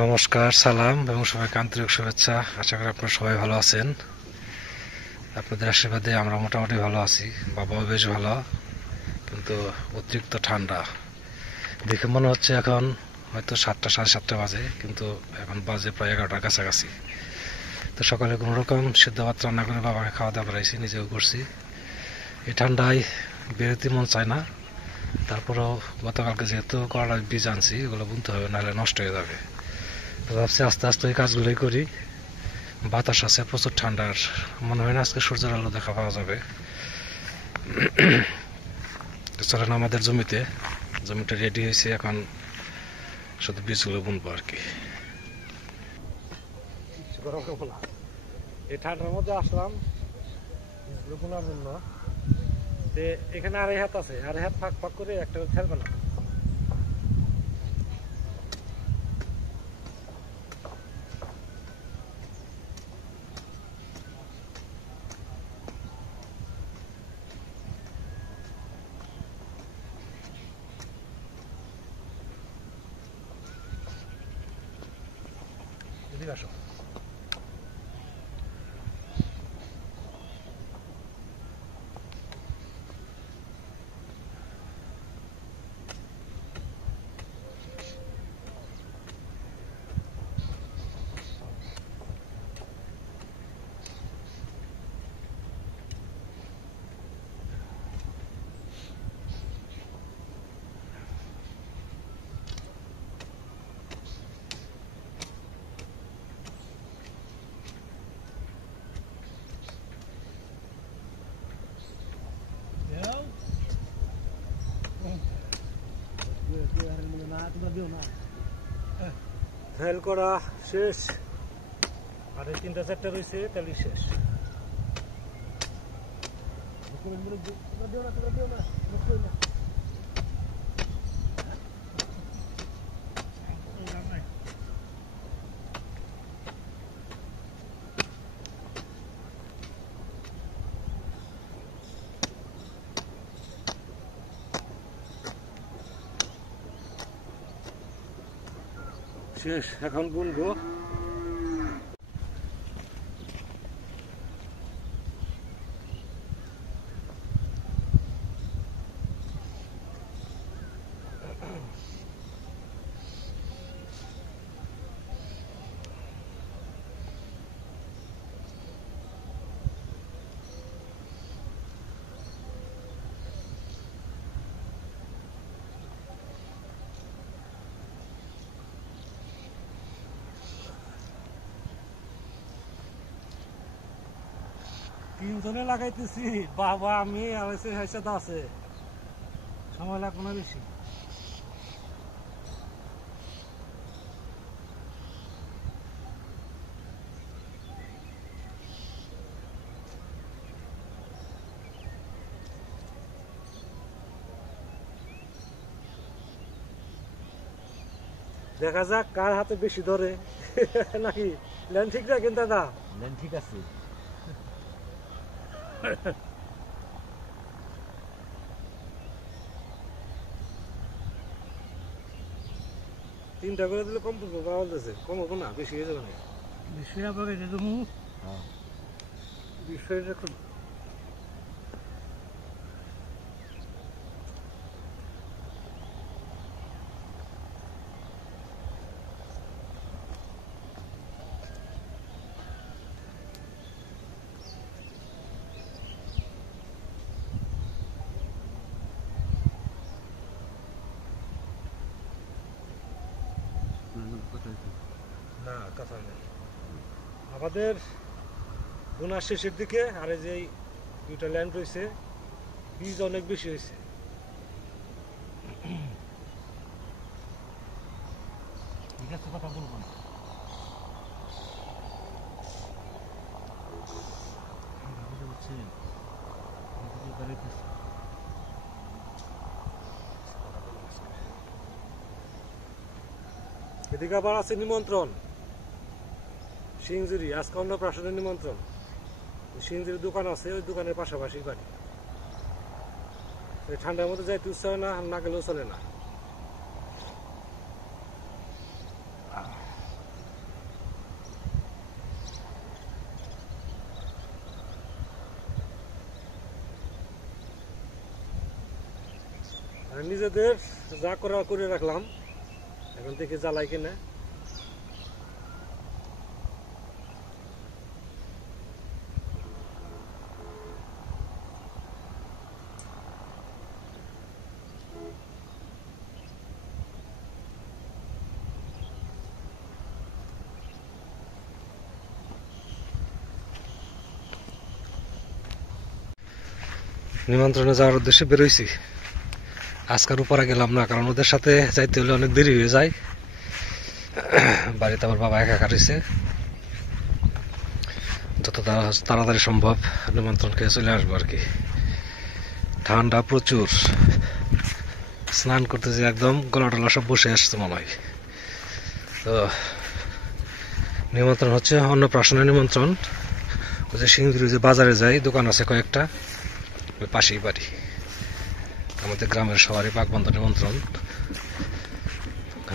নমস্কার, সালাম এবং সবাইকে আন্তরিক শুভেচ্ছা। আশা করি আপনারা সবাই ভালো আছেন। আপনাদের আশীর্বাদে আমরা মোটামুটি ভালো আছি। বাবাও বেশ ভালো, কিন্তু অতিরিক্ত ঠান্ডা দেখে মনে হচ্ছে এখন হয়তো 7টা, সাড়ে 7টা বাজে, কিন্তু এখন বাজে প্রায় 11টার কাছাকাছি। তো সকালে কোনো রকম সিদ্ধ ভাত রান্না করে বাবাকে খাওয়া দাওয়া করাইছি, নিজেও করছি। এই ঠান্ডায় বেরোতে মন চায় না। তারপরেও গতকালকে যেহেতু করলার বীজ আনছি, ওগুলো বুনতে হবে, নাহলে নষ্ট হয়ে যাবে। তো ভাবছি আস্তে আস্তে ওই কাজগুলোই করি। বাতাস আছে, প্রচুর ঠান্ডার, মনে হয় না আজকে সূর্যের আলো দেখা পাওয়া যাবে। চলেন আমাদের জমিটা রেডি হয়েছে, এখন শুধু বীজগুলো বুনবো আর কি। এই ঠান্ডার মধ্যে আসলাম বীজগুলো বোনার জন্য। এখানে আড়াই হাত আছে, আড়াই হাত ফাঁক ফাঁক করে একটা ফেলবে না। এদিকে আসো। ফেল করা শেষ, আর এই 3টা 4টা রয়েছে, তাহলে শেষ। শেষ, এখন বুনবো। তিনজনে লাগাইতেছি, বাবা আমি আর সাথে আছে, সময় লাগবে না বেশি। দেখা যাক কার হাতে বেশি ধরে নাকি। ল্যান্ড ঠিক রাখেন দাদা? ল্যান্ড ঠিক আছে। 3টা করে দিলে কম পড়বো, পাওয়া যাচ্ছে কম হবো না, বেশি হয়ে যাবে না। বেশি আবার এটা তো মুখ বিষয় রাখুন। না, কাঁচা নেই আমাদের বোনার শেষের দিকে। আর এই যে 2টা ল্যান্ড রয়েছে, বীজ অনেক বেশি হয়েছে। ঠিক আছে, কথা বলবো না। এদিকে আবার আছে নিমন্ত্রণ, সিংজুরি। আজকে অন্নপ্রাশনের নিমন্ত্রণ। সিংজুরির দোকান আছে, ওই দোকানের পাশাপাশি বাড়ি। ঠান্ডার মধ্যে যাইতে উৎসাহ না, না গেলেও চলে না। নিজেদের যা করা করে রাখলাম, এখন থেকে জ্বালাই কিনা। নিমন্ত্রণে যাওয়ার উদ্দেশ্যে বেরোইছি। আজকার উপরে গেলাম না, কারণ ওদের সাথে যাইতে হলে অনেক দেরি হয়ে যায়। বাড়িতে আমার বাবা একা রয়েছে। যত তাড়াতাড়ি সম্ভব নিমন্ত্রণ খেয়ে চলে আসবো আর কি। ঠান্ডা প্রচুর, স্নান করতে যে একদম গলা টলা সব বসে আসছে মনে হয়। তো নিমন্ত্রণ হচ্ছে অন্নপ্রাশনের নিমন্ত্রণ। ওই যে সিংড়ি যে বাজারে যাই, দোকান আছে কয়েকটা, ওই পাশেই বাড়ি। আমাদের গ্রামের সবারই পাকবন্ধ নিমন্ত্রণ।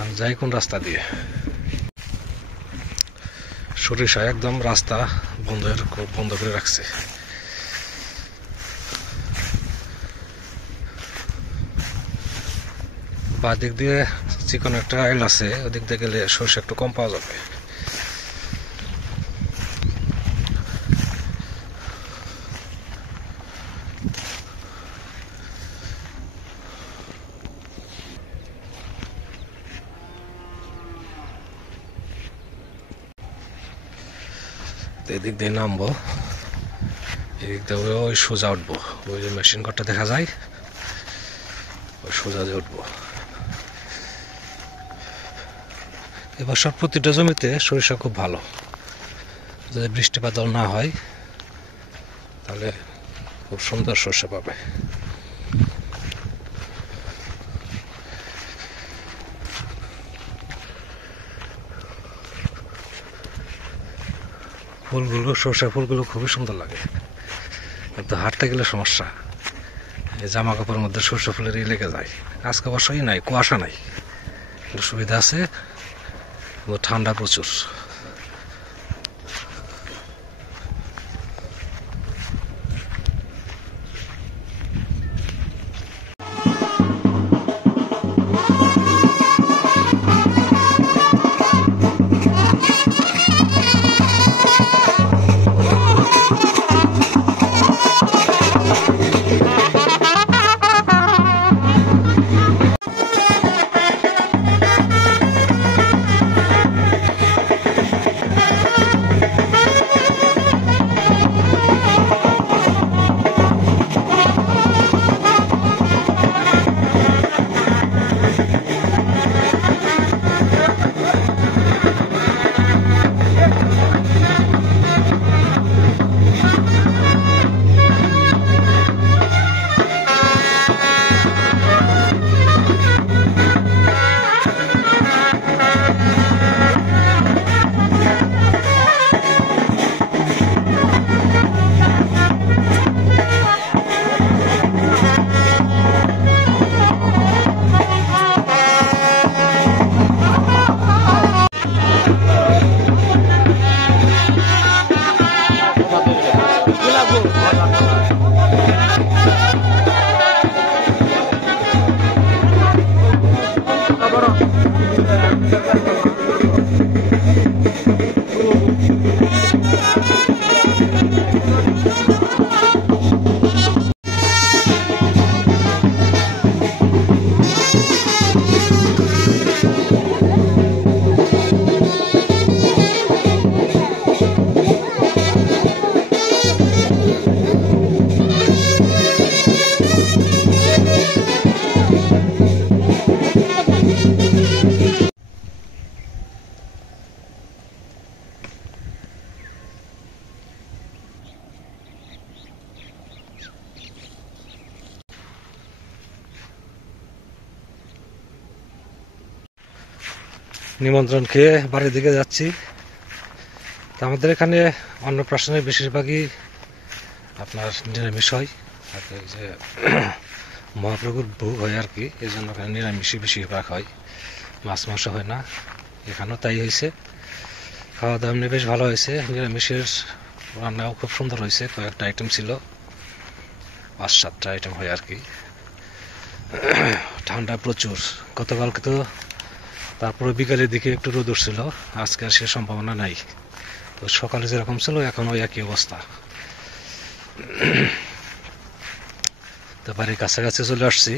আমি যাই কোন রাস্তা দিয়ে, সরিষা একদম রাস্তা বন্ধ করে রাখছে। বা দিক দিয়ে চিকন একটা আইল আছে, ওদিক দিয়ে গেলে সরিষা একটু কম পাওয়া যাবে। এদিক দিয়ে নামবো, এদিক দিয়ে ওই সোজা উঠবো। ওই যে মেশিন ঘরটা দেখা যায়, ওই সোজা দিয়ে উঠবো। এবার সব প্রতিটা জমিতে সরিষা খুব ভালো। যদি বৃষ্টিপাত না হয় তাহলে খুব সুন্দর সরিষা পাবে। ফুলগুলো, সরষা ফুলগুলো খুবই সুন্দর লাগে, কিন্তু হাঁটতে গেলে সমস্যা। এই জামা কাপড়ের মধ্যে সরষা ফুলের লেগে যায়। আজকে অবশ্যই নাই, কুয়াশা নাই, কিন্তু সুবিধা আছে, কিন্তু ঠান্ডা প্রচুর। নিমন্ত্রণ খেয়ে বাড়ির দিকে যাচ্ছি। তা আমাদের এখানে অন্নপ্রাশনের বেশিরভাগই আপনার নিরামিষ হয়, আর কি যে মহাপ্রভুর ভোগ হয় আর কি, এই জন্য এখানে নিরামিষই বেশিরভাগ হয়, মাছ মাংস হয় না। এখানেও তাই হয়েছে। খাওয়া দাওয়া এমনি বেশ ভালো হয়েছে। নিরামিষের রান্নাও খুব সুন্দর হয়েছে, কয়েকটা আইটেম ছিল, 5-7টা আইটেম হয় আর কি। ঠান্ডা প্রচুর। গতকালকে তো তারপরে বিকালের দিকে একটু রোদ উঠছিল, আজকে আর সে সম্ভাবনা নাই। তো সকালে যেরকম ছিল এখন ওই একই অবস্থা। তো বাড়ির কাছাকাছি চলে আসছি,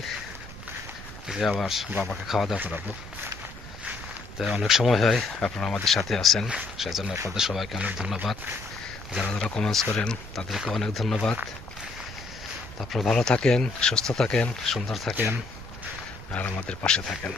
যে আবার বাবাকে খাওয়া দাওয়া করাবো। তো অনেক সময় হয় আপনারা আমাদের সাথে আছেন, সেজন্য আপনাদের সবাইকে অনেক ধন্যবাদ। যারা যারা কমেন্টস করেন তাদেরকে অনেক ধন্যবাদ। তারপর ভালো থাকেন, সুস্থ থাকেন, সুন্দর থাকেন, আর আমাদের পাশে থাকেন।